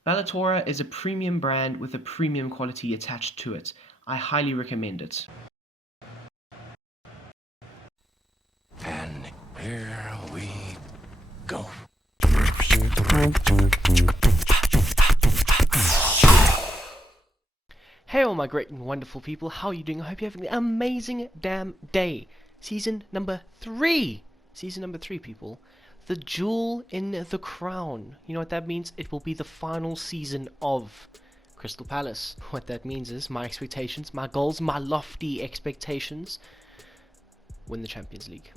Bellatora is a premium brand with a premium quality attached to it. I highly recommend it. And here we go. Hey all my great and wonderful people, how are you doing? I hope you're having an amazing damn day. Season number 3! Season number 3, people. The Jewel in the Crown. You know what that means? It will be the final season of Crystal Palace. What that means is my expectations, my goals, my lofty expectations. Win the Champions League.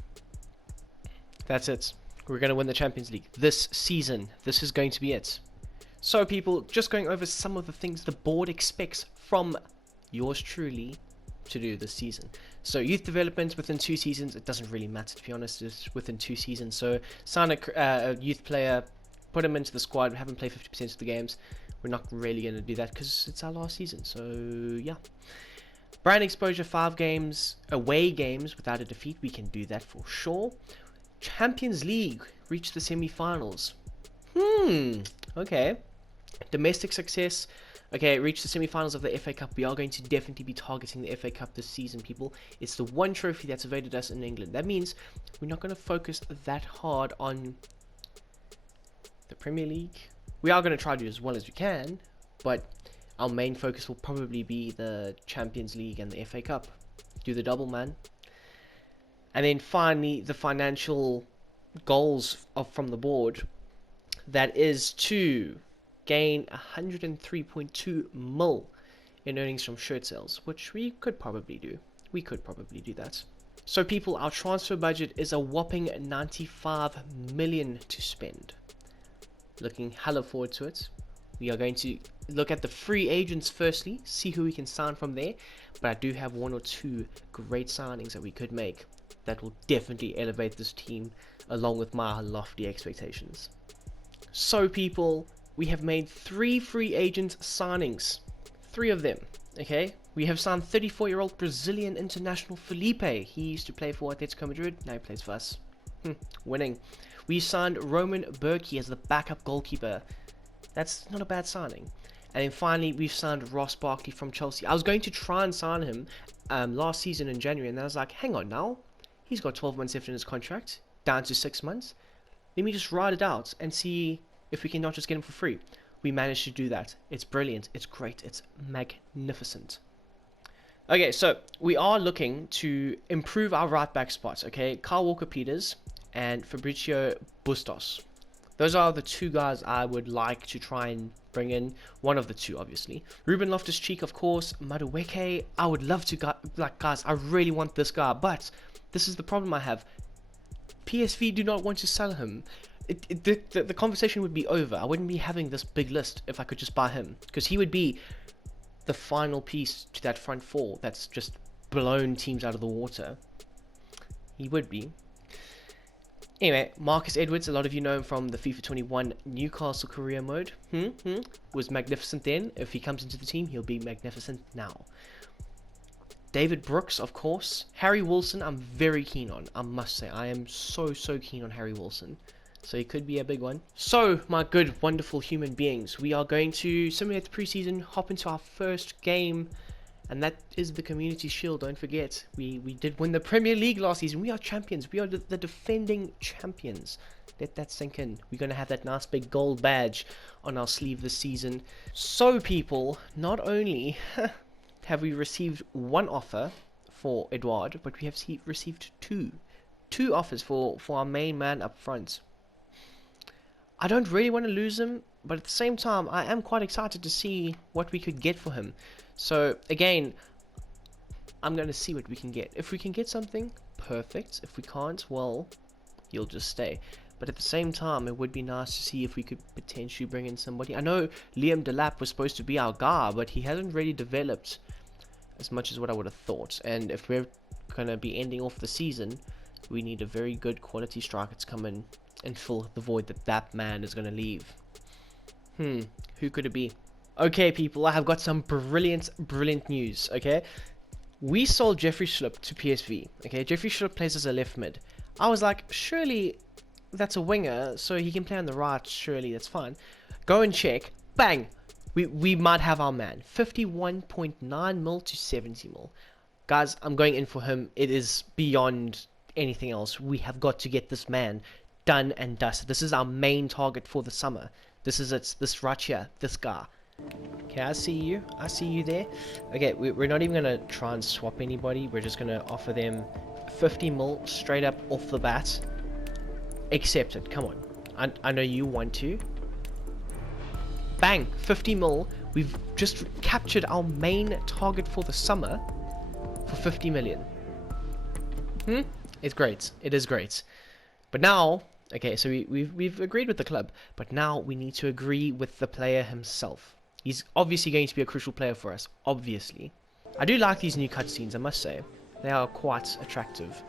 That's it. We're going to win the Champions League this season. This is going to be it. So people, just going over some of the things the board expects from yours truly to do this season. So youth development within 2 seasons, it doesn't really matter to be honest, it's within 2 seasons. So sign a youth player, put him into the squad, have him play 50% of the games. We're not really going to do that because it's our last season, so yeah. Brand exposure, 5 games, away games without a defeat, we can do that for sure. Champions League, reach the semi-finals. Okay. Domestic success, okay, reach the semi-finals of the FA Cup. We are going to definitely be targeting the FA Cup this season, people. It's the one trophy that's evaded us in England. That means we're not going to focus that hard on the Premier League. We are going to try to do as well as we can, but our main focus will probably be the Champions League and the FA Cup. Do the double, man. And then finally, the financial goals from the board. That is to gain 103.2 mil in earnings from shirt sales, which we could probably do. We could probably do that. So people, our transfer budget is a whopping 95 million to spend. Looking hella forward to it. We are going to look at the free agents firstly, see who we can sign from there, but I do have 1 or 2 great signings that we could make that will definitely elevate this team along with my lofty expectations. So people, we have made 3 free agent signings. 3 of them, okay? We have signed 34-year-old Brazilian international Felipe. He used to play for Atletico Madrid, now he plays for us. Winning. We signed Roman Burki as the backup goalkeeper. That's not a bad signing. And then finally, we've signed Ross Barkley from Chelsea. I was going to try and sign him last season in January, and I was like, hang on now. He's got 12 months left in his contract, down to 6 months. Let me just ride it out and see if we can not just get him for free. We managed to do that. It's brilliant. It's great. It's magnificent. Okay, so we are looking to improve our right back spots, okay? Kyle Walker-Peters and Fabricio Bustos. Those are the 2 guys I would like to try and bring in. One of the 2, obviously. Reuben Loftus-Cheek, of course. Madueke. I would love to, guys, I really want this guy, but this is the problem I have. PSV do not want to sell him. The conversation would be over. I wouldn't be having this big list if I could just buy him, because he would be the final piece to that front 4 that's just blown teams out of the water. He would be. Anyway, Marcus Edwards, a lot of you know him from the FIFA 21 Newcastle career mode. Was magnificent then. If he comes into the team, he'll be magnificent now. David Brooks, of course. Harry Wilson, I'm very keen on. I must say, I am so keen on Harry Wilson. So he could be a big one. So, my good, wonderful human beings, we are going to simulate the preseason, hop into our first game, and that is the Community Shield. Don't forget, we did win the Premier League last season. We are champions. We are the defending champions. Let that sink in. We're going to have that nice big gold badge on our sleeve this season. So, people, not only have we received 1 offer for Edouard, but we have received 2 offers for our main man up front. I don't really want to lose him, but at the same time, I am quite excited to see what we could get for him. So, again, I'm going to see what we can get. If we can get something, perfect. If we can't, well, he'll just stay. But at the same time, it would be nice to see if we could potentially bring in somebody. I know Liam Delap was supposed to be our guy, but he hasn't really developed as much as what I would have thought. And if we're going to be ending off the season, we need a very good quality striker to come in and fill the void that man is going to leave. Who could it be? Okay, people, I have got some brilliant news, okay? We sold Jeffrey Schlupp to PSV, okay? Jeffrey Schlupp plays as a left mid. I was like, surely that's a winger, so he can play on the right, surely that's fine. Go and check. Bang! We might have our man. 51.9 mil to 70 mil. Guys, I'm going in for him. It is beyond anything else. We have got to get this man done and dusted. This is our main target for the summer. This is it. This right here. This guy. Okay, I see you. I see you there. Okay, we're not even going to try and swap anybody. We're just going to offer them 50 mil straight up off the bat. Accept it. Come on. I know you want to. Bang! 50 mil. We've just captured our main target for the summer for 50 million. It's great. It is great. But now, okay, so we've agreed with the club, but now we need to agree with the player himself. He's obviously going to be a crucial player for us, obviously. I do like these new cutscenes, I must say. They are quite attractive.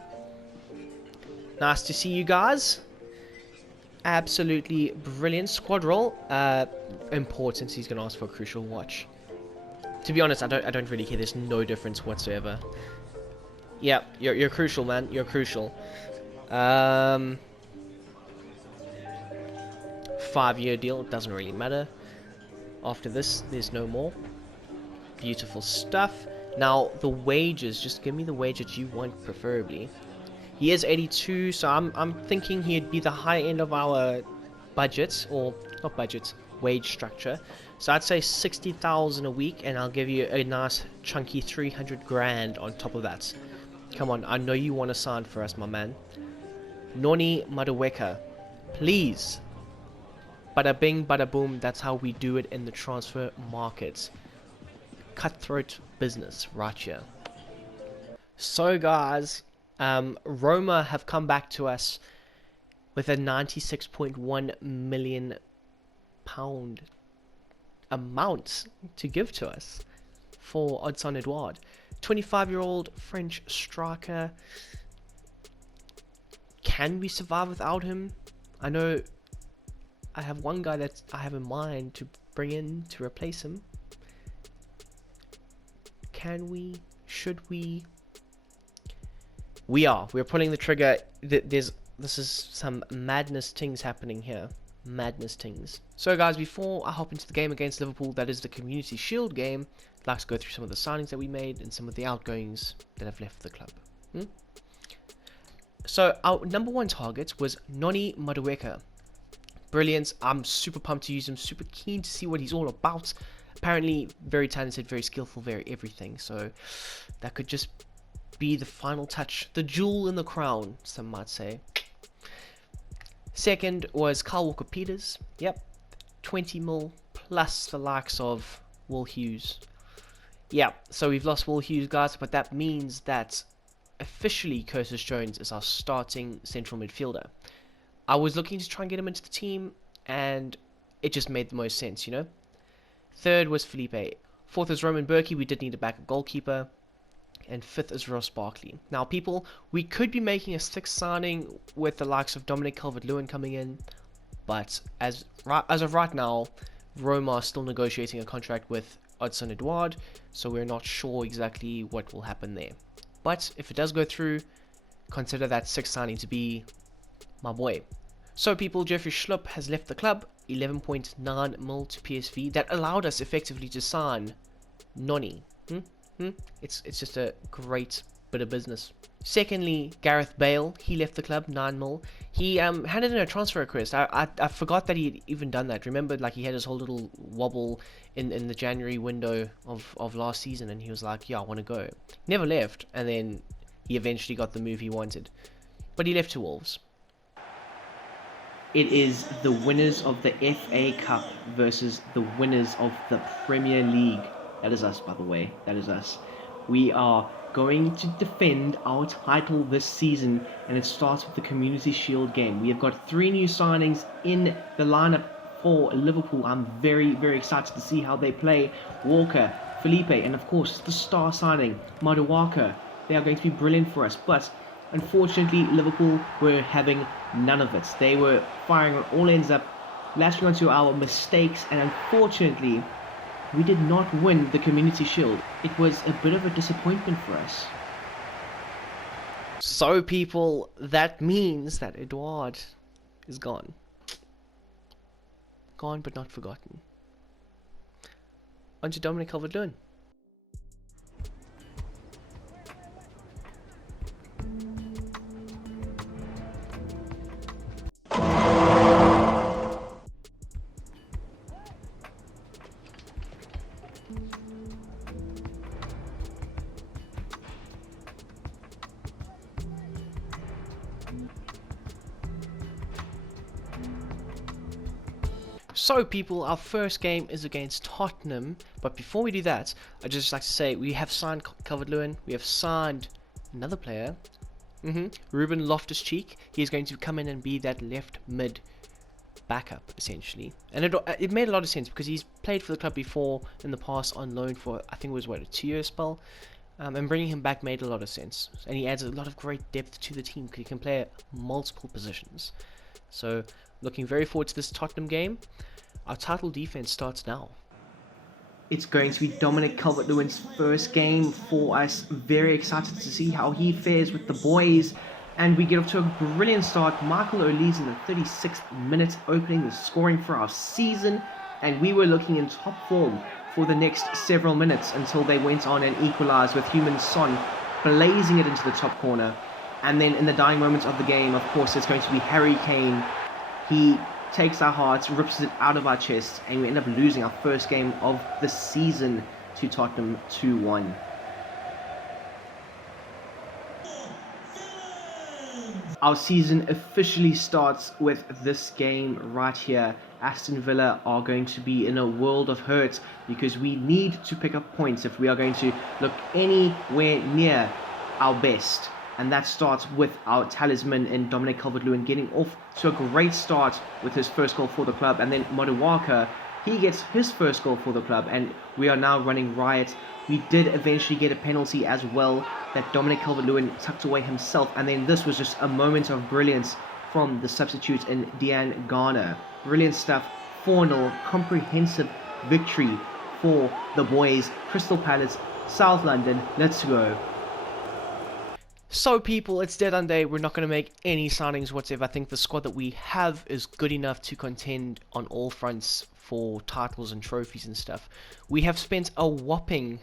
Nice to see you guys. Absolutely brilliant. Squad role. Important. He's going to ask for a crucial watch. To be honest, I don't really care. There's no difference whatsoever. Yeah, you're crucial, man. You're crucial. 5-year deal. It doesn't really matter. After this, there's no more. Beautiful stuff. Now, the wages. Just give me the wage that you want, preferably. He is 82, so I'm thinking he'd be the high end of our budget, or not budget, wage structure. So I'd say 60,000 a week, and I'll give you a nice chunky 300 grand on top of that. Come on, I know you want to sign for us, my man. Noni Madueke, please. Bada bing, bada boom. That's how we do it in the transfer market. Cutthroat business right here. So guys, Roma have come back to us with a 96.1 million pound amount to give to us for Odson Edouard. 25-year-old French striker. Can we survive without him? I know I have one guy that I have in mind to bring in to replace him. Can we? Should we? We're pulling the trigger. This is some madness things happening here. Madness things. So guys, before I hop into the game against Liverpool, that is the Community Shield game, I'd like to go through some of the signings that we made and some of the outgoings that have left the club. So our number one target was Noni Madueke. Brilliant. I'm super pumped to use him. Super keen to see what he's all about. Apparently very talented, very skillful, very everything. So that could just be the final touch, the jewel in the crown, some might say. Second was Kyle Walker-Peters. Yep, 20 mil plus the likes of Will Hughes. Yeah, so we've lost Will Hughes, guys, but that means that officially Curtis Jones is our starting central midfielder. I was looking to try and get him into the team, and it just made the most sense, you know. Third was Felipe. Fourth is Roman Berkey. We did need a backup goalkeeper. And fifth is Ross Barkley. Now, people, we could be making a sixth signing with the likes of Dominic Calvert-Lewin coming in, but as of right now, Roma are still negotiating a contract with Odson Edouard, so we're not sure exactly what will happen there. But if it does go through, consider that sixth signing to be my boy. So, people, Jeffrey Schlupp has left the club. 11.9 mil to PSV. That allowed us effectively to sign Noni. It's just a great bit of business. Secondly, Gareth Bale, he left the club, 9 mil. He handed in a transfer request. I forgot that he'd even done that. Remember, like, he had his whole little wobble in the January window of last season, and he was like, yeah, I want to go. Never left, and then he eventually got the move he wanted. But he left to Wolves. It is the winners of the FA Cup versus the winners of the Premier League. That is us, by the way. That is us. We are going to defend our title this season, and it starts with the Community Shield game. We have got 3 new signings in the lineup for Liverpool. I'm very, very excited to see how they play. Walker, Felipe, and of course the star signing, Madueke. They are going to be brilliant for us, but unfortunately Liverpool were having none of it. They were firing on all ends up, latching onto our mistakes, and unfortunately we did not win the Community Shield. It was a bit of a disappointment for us. So, people, that means that Edouard is gone. Gone but not forgotten. onto Dominic Calvert-Lewin. So people, our first game is against Tottenham, but before we do that, I'd just like to say we have signed Calvert-Lewin, we have signed another player, Reuben Loftus-Cheek. He is going to come in and be that left mid backup, essentially. And it made a lot of sense because he's played for the club before in the past on loan for, I think it was, what, a 2-year spell? And bringing him back made a lot of sense. And he adds a lot of great depth to the team because he can play multiple positions. So, looking very forward to this Tottenham game. Our title defense starts now. It's going to be Dominic Calvert-Lewin's first game for us. Very excited to see how he fares with the boys. And we get off to a brilliant start. Michael O'Lee's in the 36th minute, opening the scoring for our season. And we were looking in top form for the next several minutes until they went on and equalised with Heung-min Son blazing it into the top corner. And then in the dying moments of the game, of course, it's going to be Harry Kane. He takes our hearts, rips it out of our chests, and we end up losing our first game of the season to Tottenham 2-1. Our season officially starts with this game right here. Aston Villa are going to be in a world of hurt because we need to pick up points if we are going to look anywhere near our best. And that starts with our talisman in Dominic Calvert-Lewin getting off to a great start with his first goal for the club. And then Maduwaka, he gets his first goal for the club. And we are now running riot. We did eventually get a penalty as well that Dominic Calvert-Lewin tucked away himself. And then this was just a moment of brilliance from the substitute in Dean Garner. Brilliant stuff. 4-0, comprehensive victory for the boys. Crystal Palace, South London, let's go. So people, it's dead-on day. We're not going to make any signings whatsoever. I think the squad that we have is good enough to contend on all fronts for titles and trophies and stuff. We have spent a whopping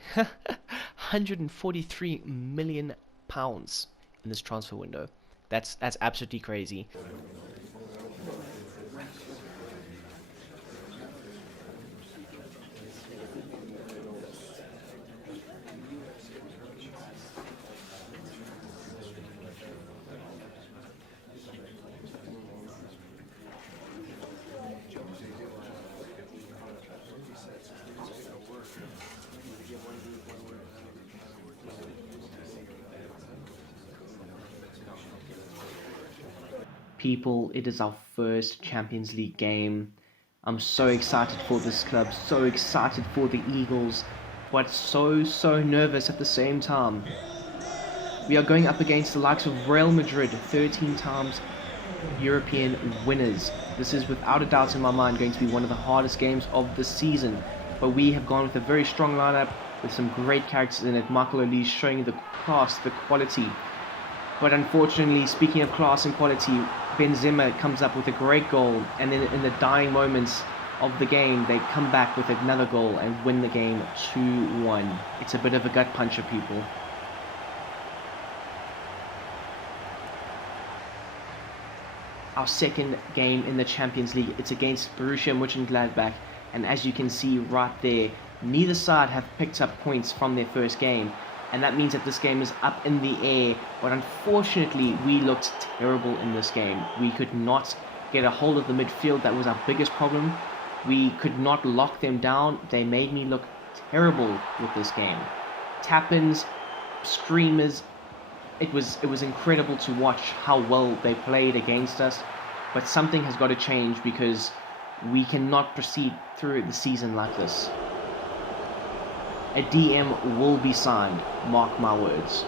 £143 million in this transfer window. That's absolutely crazy. People, it is our first Champions League game. I'm so excited for this club, so excited for the Eagles, but so nervous at the same time. We are going up against the likes of Real Madrid, 13 times European winners. This is without a doubt in my mind going to be one of the hardest games of the season, but we have gone with a very strong lineup with some great characters in it. Michael O'Lee's showing the class, the quality. But unfortunately, speaking of class and quality, Benzema comes up with a great goal, and then in the dying moments of the game, they come back with another goal and win the game 2-1. It's a bit of a gut puncher, people. Our second game in the Champions League, it's against Borussia Mönchengladbach, and as you can see right there, neither side have picked up points from their first game. And that means that this game is up in the air. But unfortunately, we looked terrible in this game. We could not get a hold of the midfield. That was our biggest problem. We could not lock them down. They made me look terrible with this game. Tap-ins, screamers. It was incredible to watch how well they played against us. But something has got to change because we cannot proceed through the season like this. A DM will be signed, mark my words.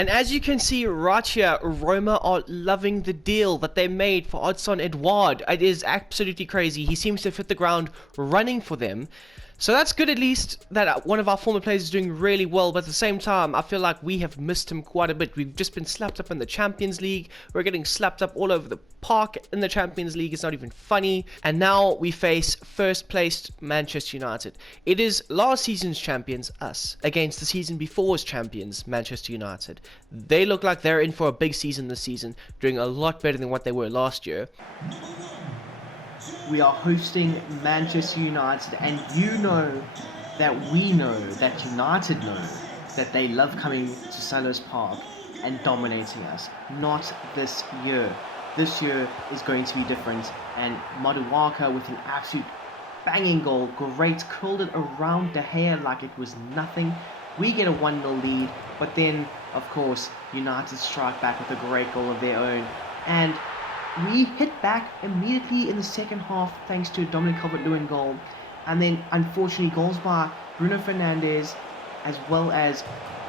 And as you can see right here, Roma are loving the deal that they made for Odson Edouard. It is absolutely crazy. He seems to have hit the ground running for them. So that's good, at least that one of our former players is doing really well, but at the same time, I feel like we have missed him quite a bit. We've just been slapped up in the Champions League. We're getting slapped up all over the park in the Champions League. It's not even funny. And now we face first placed Manchester United. It is last season's champions, us, against the season before's champions, Manchester United. They look like they're in for a big season this season, doing a lot better than what they were last year. We are hosting Manchester United, and you know that we know that United know that they love coming to Selhurst Park and dominating us. Not this year. This year is going to be different, and Maduwaka with an absolute banging goal, great, curled it around De Gea like it was nothing. We get a 1-0 lead, but then, of course, United strike back with a great goal of their own, and we hit back immediately in the second half thanks to a Dominic Calvert-Lewin goal, and then unfortunately goals by Bruno Fernandes as well as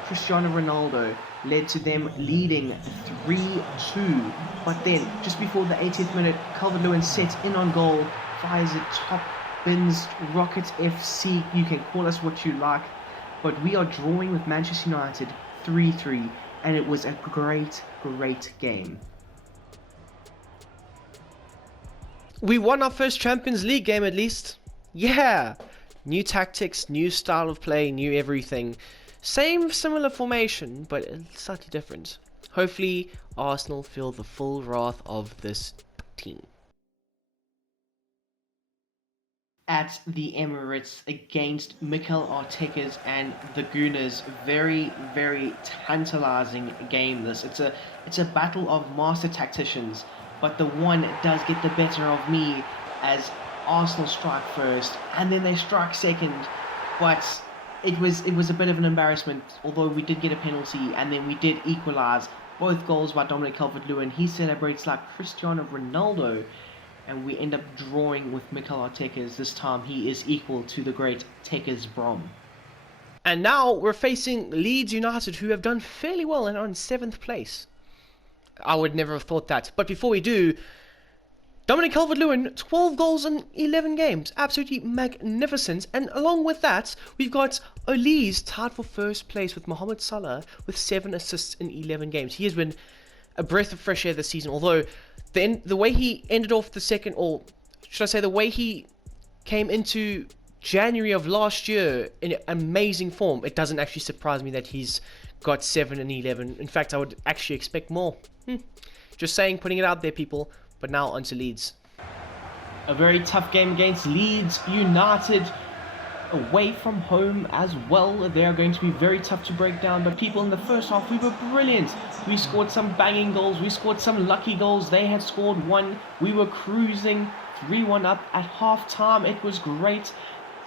Cristiano Ronaldo led to them leading 3-2. But then just before the 80th minute, Calvert-Lewin sets in on goal, fires it top bins, Rocket FC, you can call us what you like, but we are drawing with Manchester United 3-3, and it was a great game. We won our first Champions League game, at least. Yeah! New tactics, new style of play, new everything. Similar formation, but slightly different. Hopefully, Arsenal feel the full wrath of this team. At the Emirates against Mikel Arteta's and the Gooners, very tantalizing game this. It's a battle of master tacticians, but the one does get the better of me as Arsenal strike first and then they strike second. But it was a bit of an embarrassment, although we did get a penalty and then we did equalise. Both goals by Dominic Calvert-Lewin. He celebrates like Cristiano Ronaldo, and we end up drawing with Mikel Arteta's. This time he is equal to the great Tekke's Brom. And now we're facing Leeds United, who have done fairly well and are in 7th place. I would never have thought that. But before we do, Dominic Calvert-Lewin, 12 goals in 11 games. Absolutely magnificent. And along with that, we've got Olise tied for first place with Mohamed Salah with 7 assists in 11 games. He has been a breath of fresh air this season. Although the way he ended off the second, or should I say the way he came into January of last year in amazing form, it doesn't actually surprise me that he's got 7 and 11. In fact, I would actually expect more. Just saying, putting it out there, people. But now on to Leeds. A very tough game against Leeds United, away from home as well. They are going to be very tough to break down. But people, in the first half, we were brilliant. We scored some banging goals. We scored some lucky goals. They had scored one. We were cruising 3-1 up at half-time. It was great.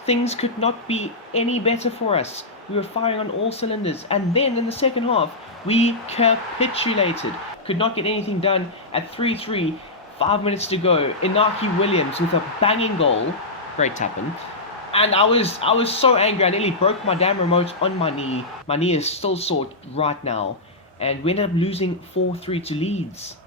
Things could not be any better for us. We were firing on all cylinders. And then in the second half, we capitulated. Could not get anything done at 3-3. 5 minutes to go. Inaki Williams with a banging goal. Great tap-in. And I was so angry. I nearly broke my damn remote on my knee. My knee is still sore right now. And we ended up losing 4-3 to Leeds.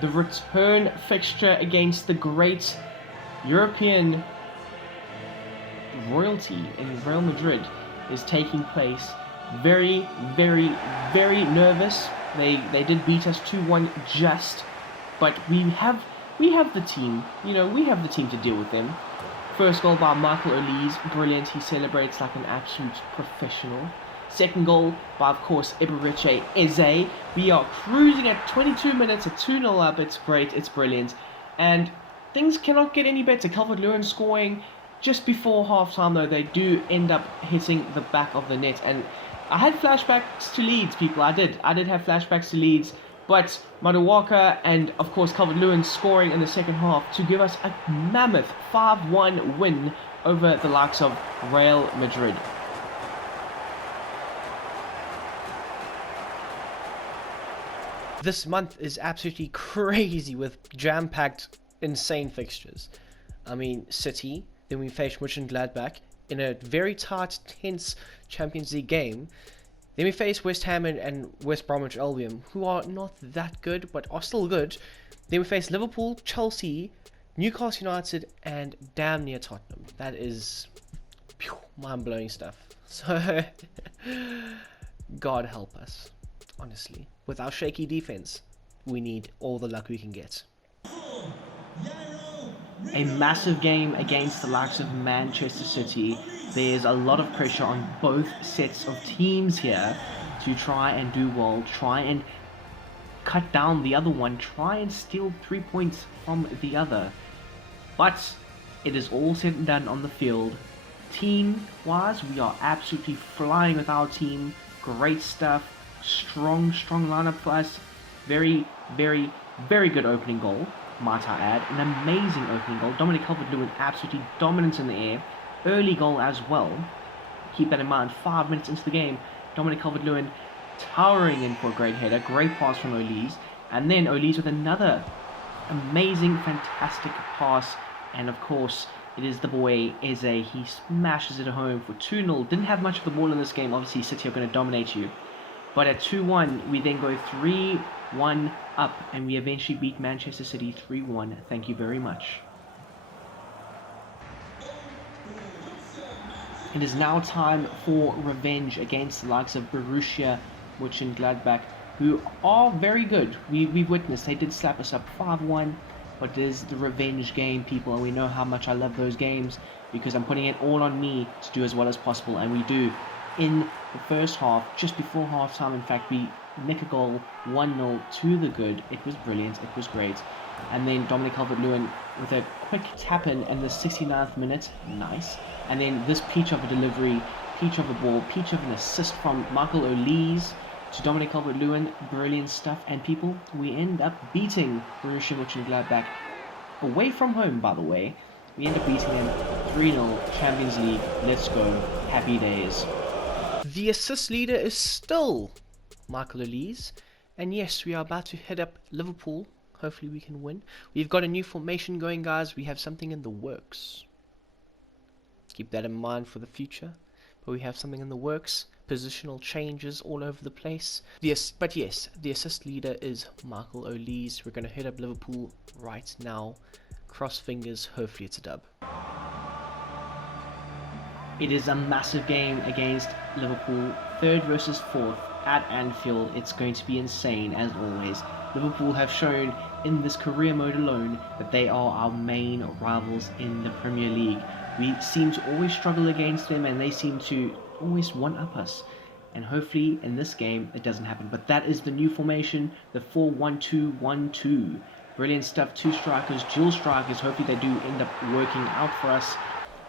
The return fixture against the great European royalty in Real Madrid is taking place. Very nervous. They did beat us 2-1 just, but we have the team. You know, we have the team to deal with them. First goal by Michael Olise, brilliant. He celebrates like an absolute professional. Second goal by, of course, Eberechi Eze. We are cruising at 22 minutes, at 2-0 up. It's great, it's brilliant. And things cannot get any better. Calvert-Lewin scoring just before half-time, though. They do end up hitting the back of the net. And I had flashbacks to Leeds, people. I did have flashbacks to Leeds. But Maduwaka and, of course, Calvert-Lewin scoring in the second half to give us a mammoth 5-1 win over the likes of Real Madrid. This month is absolutely crazy with jam-packed, insane fixtures. I mean, City, then we face Mönchengladbach in a very tight, tense Champions League game. Then we face West Ham and West Bromwich Albion, who are not that good, but are still good. Then we face Liverpool, Chelsea, Newcastle United, and damn near Tottenham. That is mind-blowing stuff. So, God help us, honestly. With our shaky defense, we need all the luck we can get. A massive game against the likes of Manchester City. There's a lot of pressure on both sets of teams here to try and do well, try and cut down the other one, try and steal 3 points from the other. But it is all said and done on the field. Team-wise, we are absolutely flying with our team. Great stuff. Strong lineup for us. Very, very, very good opening goal, might I add. An amazing opening goal. Dominic Calvert-Lewin absolutely dominant in the air. Early goal as well. Keep that in mind. 5 minutes into the game, Dominic Calvert-Lewin towering in for a great header. Great pass from Olise. And then Olise with another amazing, fantastic pass. And of course, it is the boy Eze. He smashes it home for 2-0. Didn't have much of the ball in this game. Obviously, City are going to dominate you. But at 2-1, we then go 3-1 up, and we eventually beat Manchester City 3-1. Thank you very much. It is now time for revenge against the likes of Borussia Mönchengladbach, who are very good. We've witnessed they did slap us up 5-1, but it is the revenge game, people, and we know how much I love those games because I'm putting it all on me to do as well as possible, and we do. In the first half, just before half-time, in fact, we nick a goal 1-0 to the good. It was brilliant. It was great. And then Dominic Calvert-Lewin with a quick tap-in the 69th minute. Nice. And then this peach of a delivery, peach of a ball, peach of an assist from Michael Olise to Dominic Calvert-Lewin. Brilliant stuff. And people, we end up beating Borussia Mönchengladbach away from home, by the way. We end up beating them 3-0, Champions League. Let's go. Happy days. The assist leader is still Michael Olise. And yes, we are about to head up Liverpool. Hopefully we can win. We've got a new formation going, guys. We have something in the works. Keep that in mind for the future. But we have something in the works. Positional changes all over the place. But yes, the assist leader is Michael Olise. We're going to head up Liverpool right now. Cross fingers. Hopefully it's a dub. It is a massive game against Liverpool, 3rd versus 4th at Anfield. It's going to be insane as always. Liverpool have shown in this career mode alone that they are our main rivals in the Premier League. We seem to always struggle against them and they seem to always one-up us. And hopefully in this game it doesn't happen. But that is the new formation, the 4-1-2-1-2. Brilliant stuff, 2 strikers, dual strikers. Hopefully they do end up working out for us.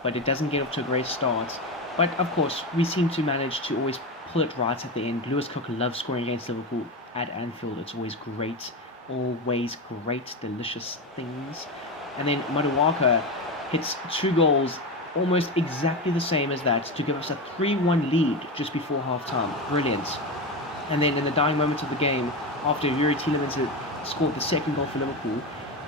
But it doesn't get off to a great start. But of course, we seem to manage to always pull it right at the end. Lewis Cook loves scoring against Liverpool at Anfield. It's always great, delicious things. And then Maduwaka hits 2 goals, almost exactly the same as that, to give us a 3-1 lead just before half-time. Brilliant. And then in the dying moments of the game, after Yuri Tielemans had scored the 2nd goal for Liverpool,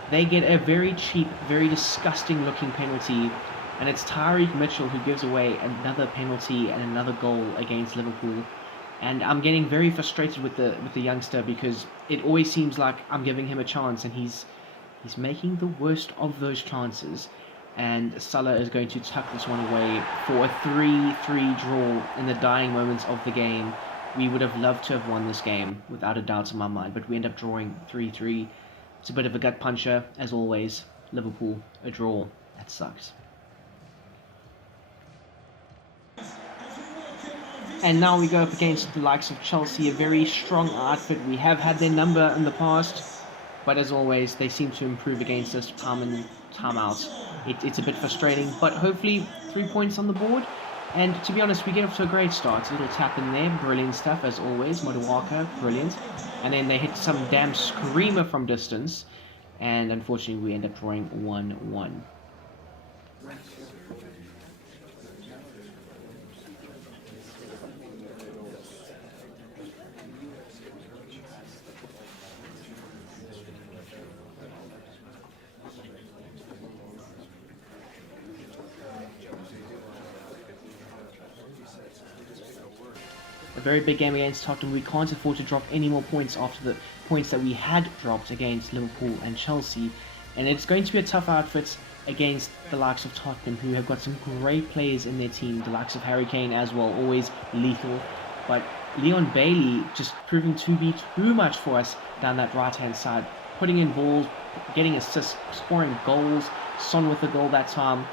they get a very cheap, very disgusting-looking penalty. And it's Tyreek Mitchell who gives away another penalty and another goal against Liverpool. And I'm getting very frustrated with the youngster because it always seems like I'm giving him a chance and he's making the worst of those chances. And Salah is going to tuck this one away for a 3-3 draw in the dying moments of the game. We would have loved to have won this game without a doubt in my mind, but we end up drawing 3-3. It's a bit of a gut puncher as always. Liverpool, a draw. That sucks. And now we go up against the likes of Chelsea, a very strong outfit. We have had their number in the past, but as always, they seem to improve against us time in, time out. It's a bit frustrating, but hopefully 3 points on the board. And to be honest, we get off to a great start. A little tap in there, brilliant stuff as always. Moduwaka, brilliant. And then they hit some damn screamer from distance. And unfortunately, we end up drawing 1-1. A very big game against Tottenham. We can't afford to drop any more points after the points that we had dropped against Liverpool and Chelsea. And it's going to be a tough outfit against the likes of Tottenham, who have got some great players in their team. The likes of Harry Kane as well, always lethal. But Leon Bailey just proving to be too much for us down that right-hand side. Putting in balls, getting assists, scoring goals. Son with the goal that time.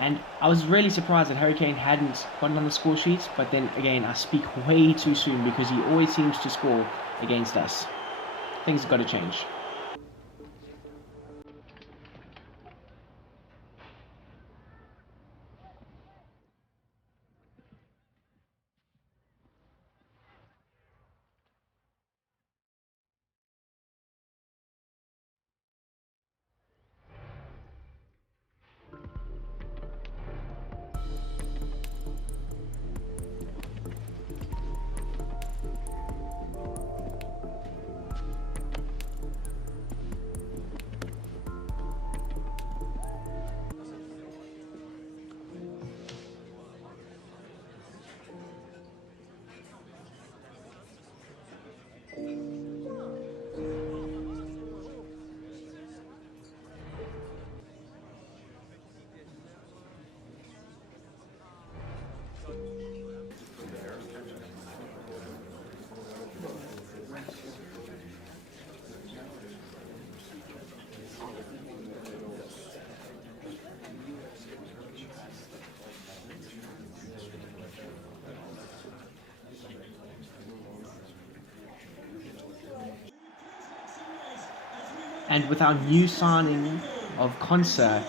And I was really surprised that Harry Kane hadn't gotten on the score sheet, but then again, I speak way too soon because he always seems to score against us. Things have got to change. And with our new signing of Konsa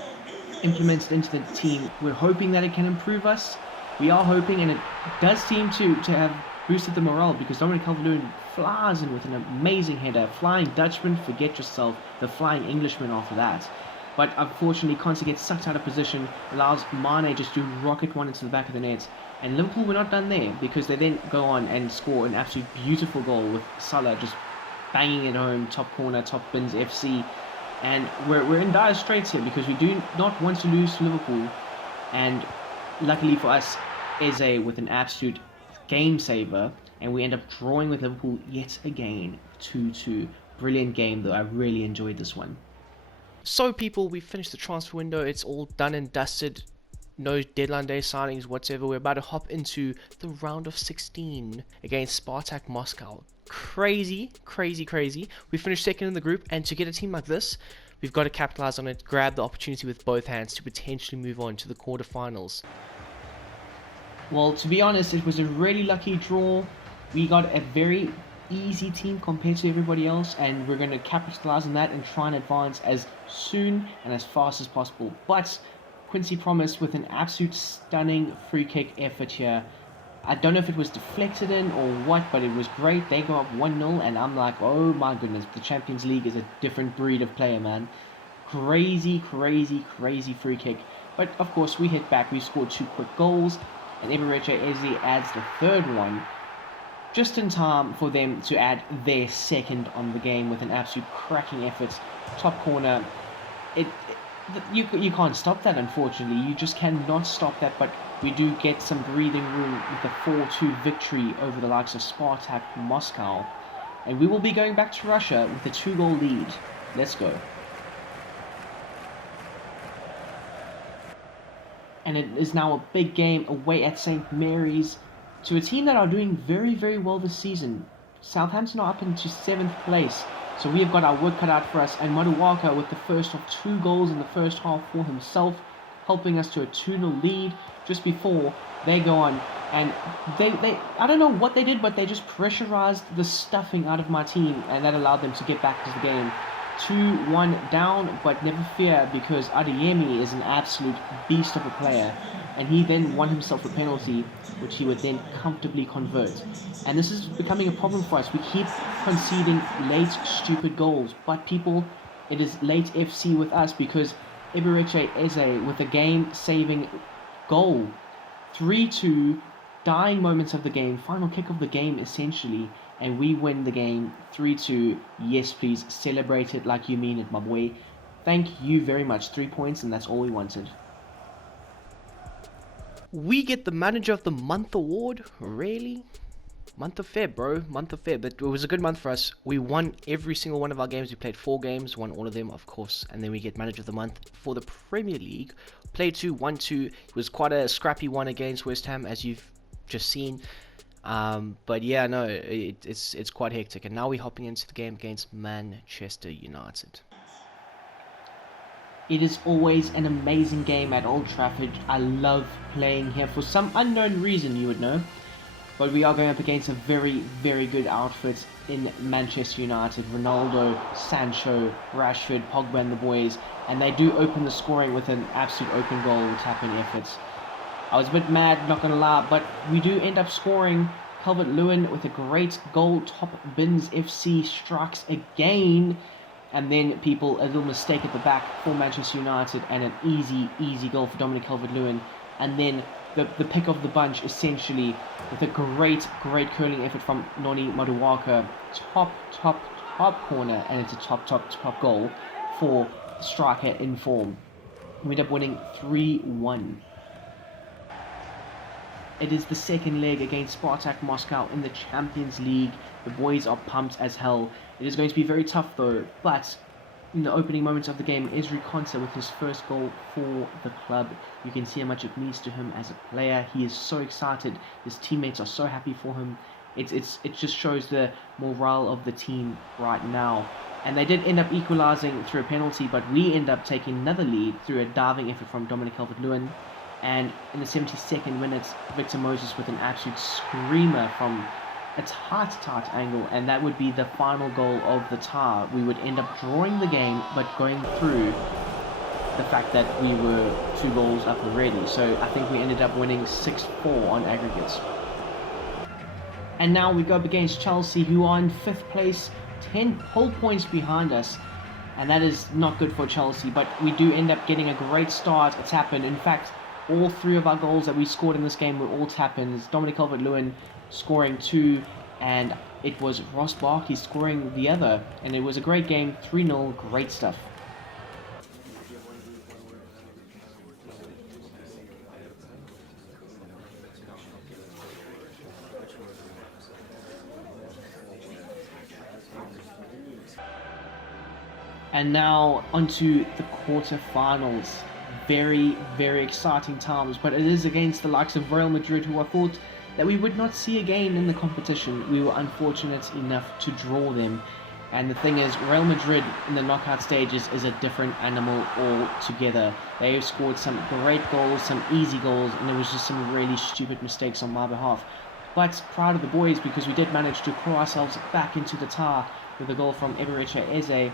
implemented into the team, we're hoping that it can improve us. We are hoping, and it does seem to have boosted the morale, because Dominic Calvert-Lewin flies in with an amazing header. Flying Dutchman, forget yourself. The Flying Englishman after that. But unfortunately, Konsa gets sucked out of position, allows Mane just to rocket one into the back of the net. And Liverpool were not done there, because they then go on and score an absolute beautiful goal with Salah just banging it home, top corner, top bins FC. And we're in dire straits here because we do not want to lose to Liverpool. And luckily for us, Eze with an absolute game saver, and we end up drawing with Liverpool yet again, 2-2. Brilliant game though, I really enjoyed this one. So people, we finished the transfer window. It's all done and dusted. No deadline day signings whatsoever. We're about to hop into the round of 16 against Spartak Moscow. Crazy. We finished second in the group, and to get a team like this, we've got to capitalize on it, grab the opportunity with both hands to potentially move on to the quarterfinals. Well, to be honest, it was a really lucky draw. We got a very easy team compared to everybody else, and we're going to capitalize on that and try and advance as soon and as fast as possible. But Quincy Promise with an absolute stunning free kick effort here. I don't know if it was deflected in or what, but it was great. They go up 1-0, and I'm like, oh my goodness, the Champions League is a different breed of player, man. Crazy free kick. But of course, we hit back. We scored 2 quick goals, and Eberechi Eze adds the third one, just in time for them to add their second on the game with an absolute cracking effort. Top corner. You can't stop that, unfortunately. You just cannot stop that, but we do get some breathing room with a 4-2 victory over the likes of Spartak Moscow. And we will be going back to Russia with a 2-goal lead. Let's go. And it is now a big game away at St. Mary's to a team that are doing very well this season. Southampton are up into 7th place. So we have got our work cut out for us, and Moduwaka with the first of 2 goals in the first half for himself, helping us to a 2-0 lead just before they go on. And they I don't know what they did, but they just pressurized the stuffing out of my team, and that allowed them to get back into the game. 2-1 down, but never fear, because Adeyemi is an absolute beast of a player. and he then won himself a penalty, which he would then comfortably convert. And this is becoming a problem for us. We keep conceding late, stupid goals, but people, it is late FC with us because Eberechi Eze with a game-saving goal, 3-2, dying moments of the game, final kick of the game essentially, and we win the game 3-2. Yes, please celebrate it like you mean it, my boy. Thank you very much. 3 points, and that's all we wanted. We get the Manager of the Month award? Really? Month of Feb, bro. Month of Feb. It was a good month for us. We won every single one of our games. We played 4 games, won all of them, of course. And then we get Manager of the Month for the Premier League. Played 2, 1-2. It was quite a scrappy one against West Ham, as you've just seen. But yeah, no, it's quite hectic. And now we're hopping into the game against Manchester United. It is always an amazing game at Old Trafford. I love playing here for some unknown reason, you would know. But we are going up against a very, very good outfit in Manchester United. Ronaldo, Sancho, Rashford, Pogba and the boys. And they do open the scoring with an absolute open goal tap-in efforts. I was a bit mad, not going to lie, but we do end up scoring. Calvert-Lewin with a great goal. Top Bins FC strikes again. And then people, a little mistake at the back for Manchester United and an easy goal for Dominic Calvert-Lewin. And then the pick of the bunch, essentially, with a great curling effort from Noni Maduwaka. Top corner, and it's a top goal for the striker in form. We end up winning 3-1. It is the second leg against Spartak Moscow in the Champions League. The boys are pumped as hell. It is going to be very tough though, but in the opening moments of the game, Ezri Konsa with his first goal for the club. You can see how much it means to him as a player. He is so excited. His teammates are so happy for him. It just shows the morale of the team right now. And they did end up equalizing through a penalty, but we end up taking another lead through a diving effort from Dominic Calvert-Lewin. And in the 72nd minute, Victor Moses with an absolute screamer from a tight angle, and that would be the final goal of the tie. We would end up drawing the game, but going through the fact that we were 2 goals up already. So I think we ended up winning 6-4 on aggregates. And now we go up against Chelsea, who are in 5th place, 10 whole points behind us. And that is not good for Chelsea, but we do end up getting a great start. It's happened. In fact, all 3 of our goals that we scored in this game were all tap-ins. Dominic Calvert-Lewin scoring 2, and it was Ross Barkley scoring the other. And it was a great game, 3-0, great stuff. And now onto the quarterfinals. Very exciting times, but it is against the likes of Real Madrid, who I thought that we would not see again in the competition. We were unfortunate enough to draw them. And the thing is, Real Madrid in the knockout stages is a different animal altogether. They have scored some great goals, some easy goals, and there was just some really stupid mistakes on my behalf. But proud of the boys, because we did manage to claw ourselves back into the tie with a goal from Eberechi Eze.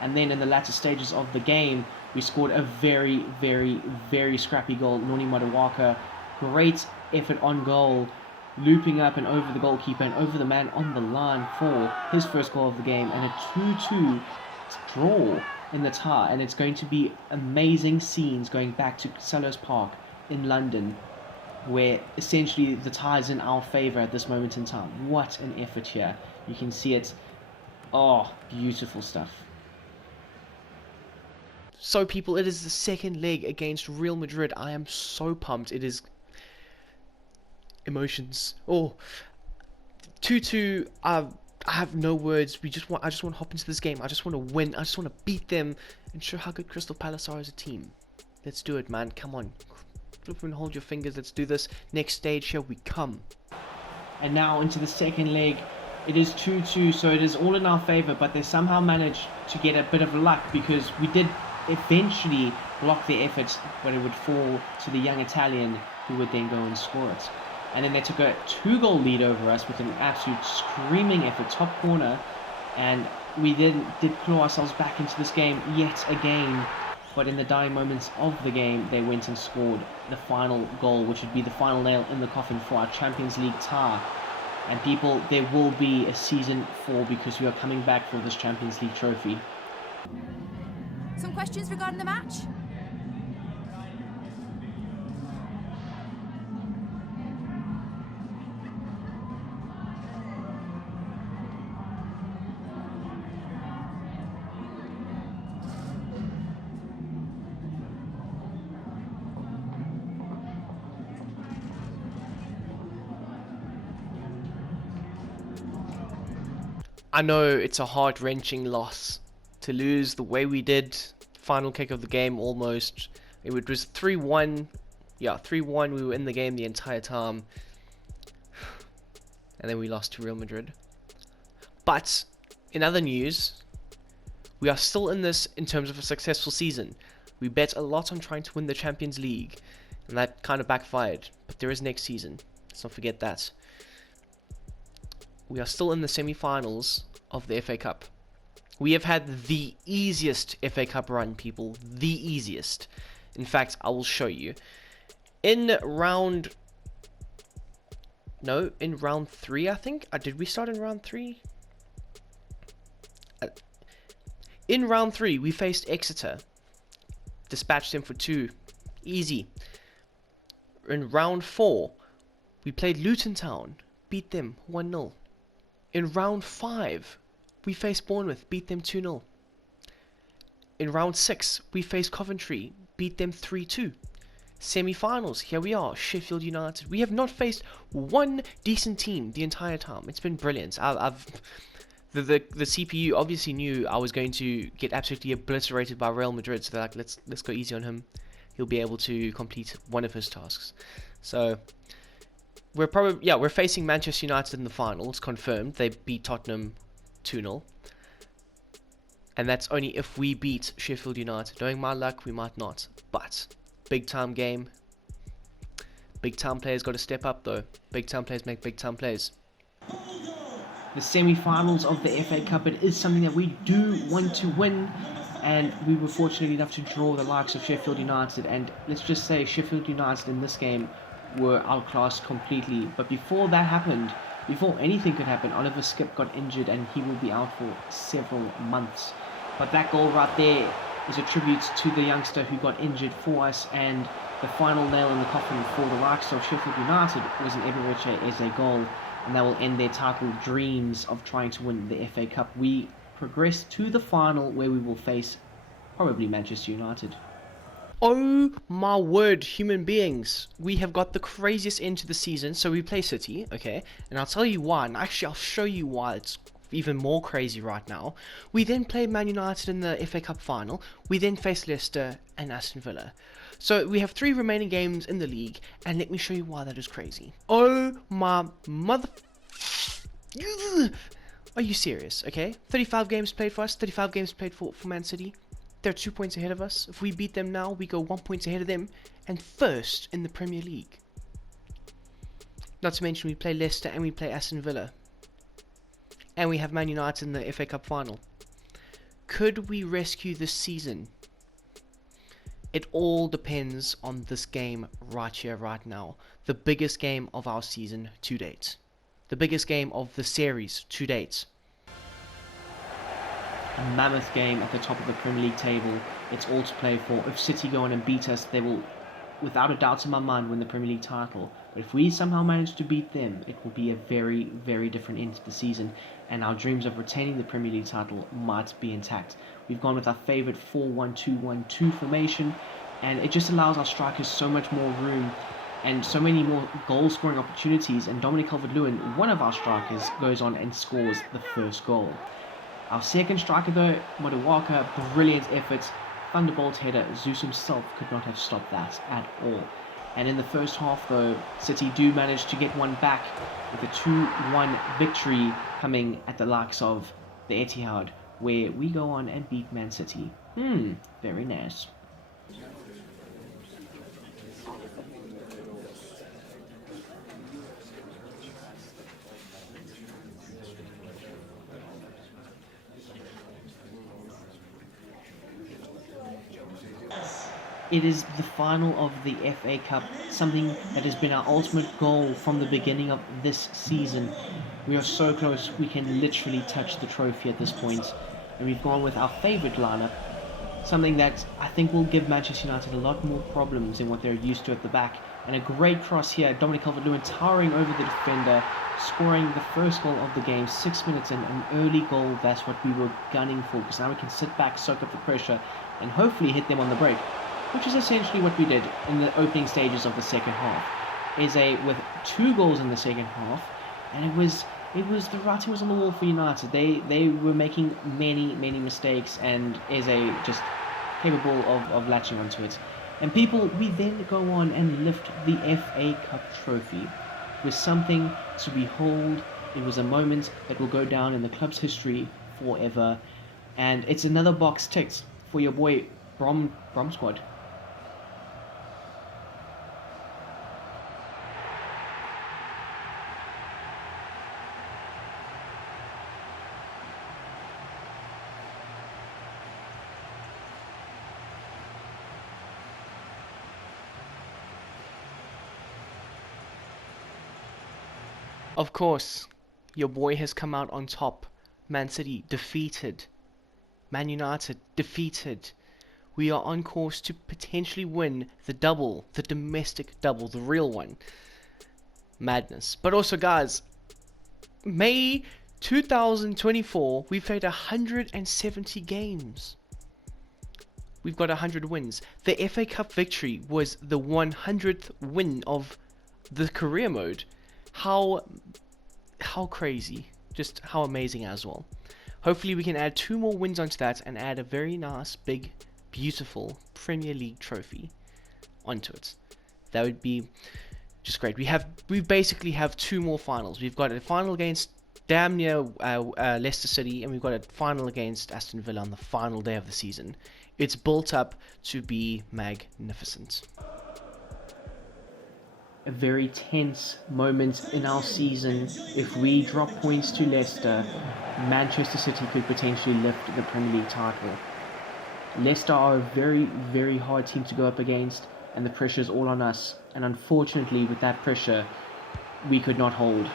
And then in the latter stages of the game, we scored a very scrappy goal. Noni Maduwaka, great effort on goal, looping up and over the goalkeeper and over the man on the line for his first goal of the game, and a 2-2 draw in the tie. And it's going to be amazing scenes going back to Selhurst Park in London, where essentially the tie is in our favour at this moment in time. What an effort here. You can see it. Oh, beautiful stuff. So people, it is the second leg against Real Madrid. I am so pumped. It is emotions. Oh, 2-2. I have no words. I just want to hop into this game. I just want to win. I just want to beat them and show how good Crystal Palace are as a team. Let's do it, man. Come on. Flip and hold your fingers. Let's do this. Next stage, here we come. And now into the second leg. It is 2-2, so it is all in our favour, but they somehow managed to get a bit of luck, because we did eventually block their efforts, but it would fall to the young Italian, who would then go and score it. And then they took a 2-goal lead over us with an absolute screaming effort, top corner, and we then did claw ourselves back into this game yet again. But in the dying moments of the game, they went and scored the final goal, which would be the final nail in the coffin for our Champions League tie. And people, there will be a season 4 because we are coming back for this Champions League trophy. Some questions regarding the match? I know it's a heart-wrenching loss to lose the way we did. Final kick of the game almost. It was 3-1. Yeah, 3-1. We were in the game the entire time. And then we lost to Real Madrid. But, in other news, we are still in this in terms of a successful season. We bet a lot on trying to win the Champions League. And that kind of backfired. But there is next season. Let's not forget that. We are still in the semi-finals of the FA Cup. We have had the easiest FA Cup run, people. The easiest. In fact, I will show you. In round 3, I think. Did we start in round 3? In round 3, we faced Exeter. Dispatched them for 2. Easy. In round 4, we played Luton Town. Beat them 1-0. In round 5, we faced Bournemouth, beat them 2-0. In round 6, we faced Coventry, beat them 3-2. Semi-finals, here we are, Sheffield United. We have not faced one decent team the entire time. It's been brilliant. The CPU obviously knew I was going to get absolutely obliterated by Real Madrid, so they're like, let's go easy on him. He'll be able to complete one of his tasks. So we're facing Manchester United in the finals, confirmed. They beat Tottenham 2-0. And that's only if we beat Sheffield United. Knowing my luck, we might not. But, big time game. Big time players got to step up though. Big time players make big time plays. The semi-finals of the FA Cup, it is something that we do want to win. And we were fortunate enough to draw the likes of Sheffield United. And let's just say Sheffield United in this game were outclassed completely. But before that happened, before anything could happen, Oliver Skip got injured and he will be out for several months. But that goal right there is a tribute to the youngster who got injured for us, and the final nail in the coffin for the likes of Sheffield United was an Eberechi Eze goal, and that will end their title dreams of trying to win the FA Cup. We progress to the final where we will face probably Manchester United. Oh my word, human beings. We have got the craziest end to the season. So we play City, okay? And I'll tell you why. And actually, I'll show you why it's even more crazy right now. We then play Man United in the FA Cup final. We then face Leicester and Aston Villa. So we have 3 remaining games in the league. And let me show you why that is crazy. Oh my mother... Are you serious, okay? 35 games played for us. 35 games played for Man City. They're 2 points ahead of us. If we beat them now, we go 1 point ahead of them and first in the Premier League. Not to mention we play Leicester and we play Aston Villa. And we have Man United in the FA Cup final. Could we rescue this season? It all depends on this game right here, right now. The biggest game of our season to date. The biggest game of the series to date. A mammoth game at the top of the Premier League table. It's all to play for. If City go on and beat us, they will, without a doubt in my mind, win the Premier League title. But if we somehow manage to beat them, it will be a very, very different end to the season, and our dreams of retaining the Premier League title might be intact. We've gone with our favourite 4-1-2-1-2 formation, and it just allows our strikers so much more room and so many more goal-scoring opportunities. And Dominic Calvert-Lewin, one of our strikers, goes on and scores the first goal. Our second striker though, Moduwaka, brilliant effort, thunderbolt header. Zeus himself could not have stopped that at all. And in the first half though, City do manage to get one back with a 2-1 victory coming at the likes of the Etihad, where we go on and beat Man City. Very nice. It is the final of the FA Cup, something that has been our ultimate goal from the beginning of this season. We are so close, we can literally touch the trophy at this point. And we've gone with our favourite lineup, something that I think will give Manchester United a lot more problems than what they're used to at the back. And a great cross here, Dominic Calvert-Lewin towering over the defender, scoring the first goal of the game, 6 minutes in, an early goal. That's what we were gunning for, because now we can sit back, soak up the pressure, and hopefully hit them on the break, which is essentially what we did in the opening stages of the second half. With 2 goals in the second half, and it was the writing was on the wall for United. They were making many mistakes, and Eze just capable of latching onto it. And people, we then go on and lift the FA Cup trophy. It was something to behold. It was a moment that will go down in the club's history forever. And it's another box ticked for your boy Brom Squad. Of course, your boy has come out on top. Man City defeated. Man United defeated. We are on course to potentially win the double, the domestic double, the real one. Madness. But also, guys, May 2024, we've played 170 games. We've got 100 wins. The FA Cup victory was the 100th win of the career mode. How crazy. Just how amazing as well. Hopefully we can add 2 more wins onto that and add a very nice, big, beautiful Premier League trophy onto it. That would be just great. We basically have 2 more finals. We've got a final against damn near Leicester City, and we've got a final against Aston Villa on the final day of the season. It's built up to be magnificent. A very tense moment in our season. If we drop points to Leicester, Manchester City could potentially lift the Premier League title. Leicester are a very hard team to go up against, and the pressure is all on us. And unfortunately, with that pressure, we could not hold.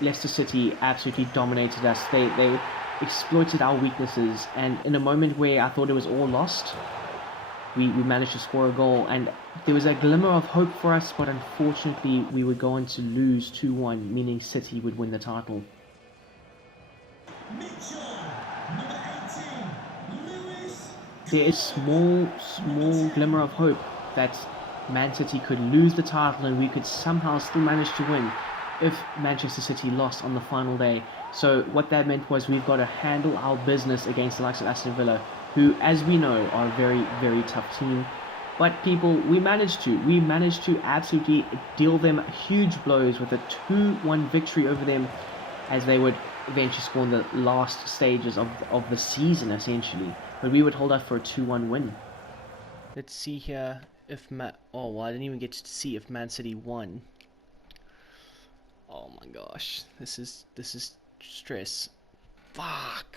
Leicester City absolutely dominated us. They exploited our weaknesses, and in a moment where I thought it was all lost, we managed to score a goal, and there was a glimmer of hope for us, but unfortunately we would go on to lose 2-1, meaning City would win the title. There is small glimmer of hope that Man City could lose the title and we could somehow still manage to win if Manchester City lost on the final day. So what that meant was we've got to handle our business against the likes of Aston Villa, who, as we know, are a very tough team. But people, we managed to absolutely deal them huge blows with a 2-1 victory over them, as they would eventually score in the last stages of the season, essentially. But we would hold out for a 2-1 win. Let's see here if oh, well, I didn't even get to see if Man City won. Oh my gosh, this is stress. Fuck.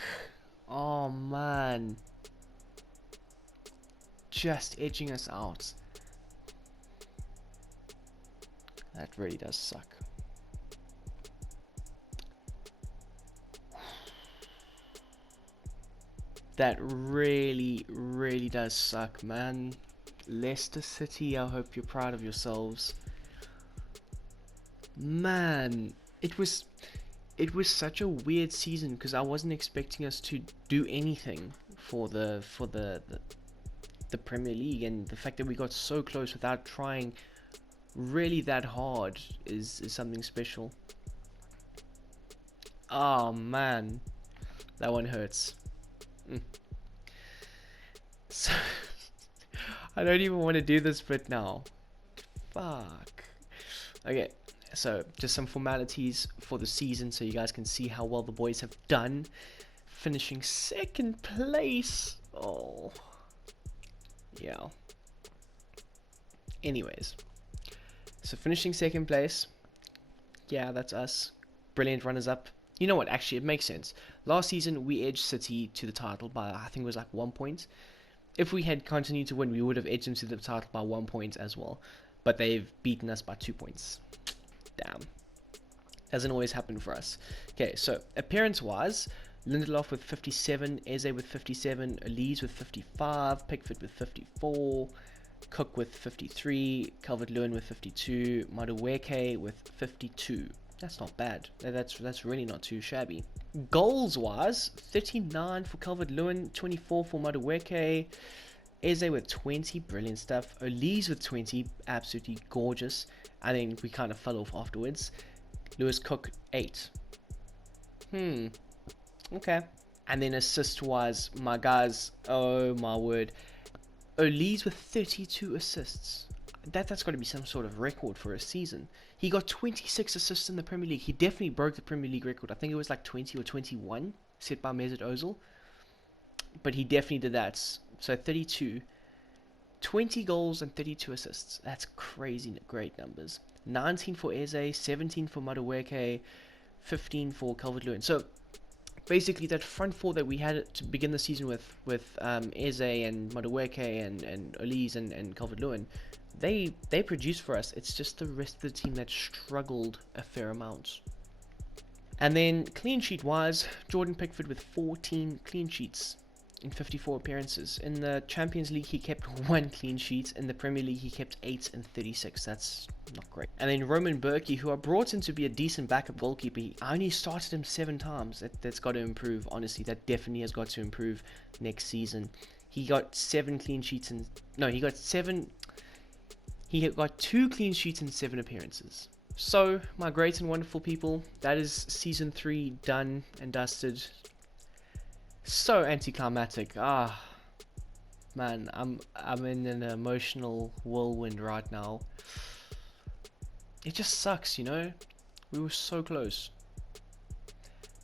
Oh man. Just edging us out. That really does suck. That really does suck, man. Leicester City, I hope you're proud of yourselves. Man, it was such a weird season because I wasn't expecting us to do anything for the Premier League, and the fact that we got so close without trying really that hard is something special. Oh man, that one hurts. So I don't even want to do this bit now. Fuck. Okay, so just some formalities for the season so you guys can see how well the boys have done. Finishing 2nd place. Oh. Yeah. Anyways. So finishing 2nd place. Yeah, that's us. Brilliant runners up. You know what, actually it makes sense. Last season we edged City to the title by, I think it was like 1 point. if we had continued to win, we would have edged into the title by 1 point as well. But they've beaten us by 2 points. Damn. Doesn't always happen for us. Okay, so appearance-wise, Lindelof with 57, Eze with 57, Elise with 55, Pickford with 54, Cook with 53, Calvert-Lewin with 52, Madueke with 52. That's not bad. That's really not too shabby. Goals-wise, 39 for Calvert-Lewin, 24 for Madueke, Eze with 20, brilliant stuff. Elise with 20, absolutely gorgeous. I think we kind of fell off afterwards. Lewis Cook 8. Okay. And then assist-wise, my guys, oh my word. Elise with 32 assists. That's got to be some sort of record for a season. He got 26 assists in the Premier League. He definitely broke the Premier League record. I think it was like 20 or 21 set by Mesut Ozil. But he definitely did that. So 32. 20 goals and 32 assists. That's crazy great numbers. 19 for Eze, 17 for Madueke, 15 for Calvert-Lewin. So basically that front four that we had to begin the season with Eze and Madueke and Elise and Calvert-Lewin, they produced for us. It's just the rest of the team that struggled a fair amount. And then clean sheet wise, Jordan Pickford with 14 clean sheets in 54 appearances. In the Champions League, he kept 1 clean sheet. In the Premier League, he kept 8 in 36. That's not great. And then Roman Berkey, who I brought in to be a decent backup goalkeeper, I only started him 7 times. That's got to improve, honestly. That definitely has got to improve next season. He got 7 clean sheets and... No, he got 7... He got 2 clean sheets in 7 appearances. So, my great and wonderful people, that is Season 3 done and dusted. So anticlimactic. Man, I'm in an emotional whirlwind right now. It just sucks, you know. We were so close.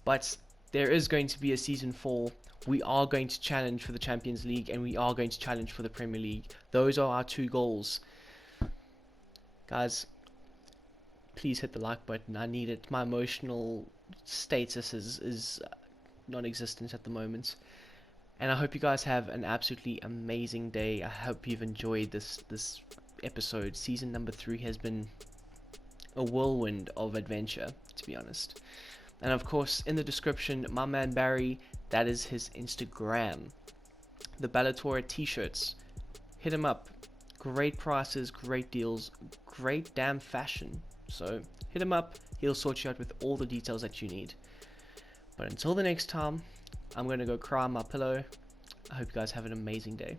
But there is going to be a Season 4. We are going to challenge for the Champions League and we are going to challenge for the Premier League. Those are our 2 goals. Guys, please hit the like button. I need it. My emotional status is non-existent at the moment. And I hope you guys have an absolutely amazing day. I hope you've enjoyed this episode. Season number 3 has been a whirlwind of adventure, to be honest. And of course, in the description, my man Barry, that is his Instagram. The Bellator t-shirts. Hit him up. Great prices, great deals, great damn fashion. So hit him up. He'll sort you out with all the details that you need. But until the next time, I'm going to go cry on my pillow. I hope you guys have an amazing day.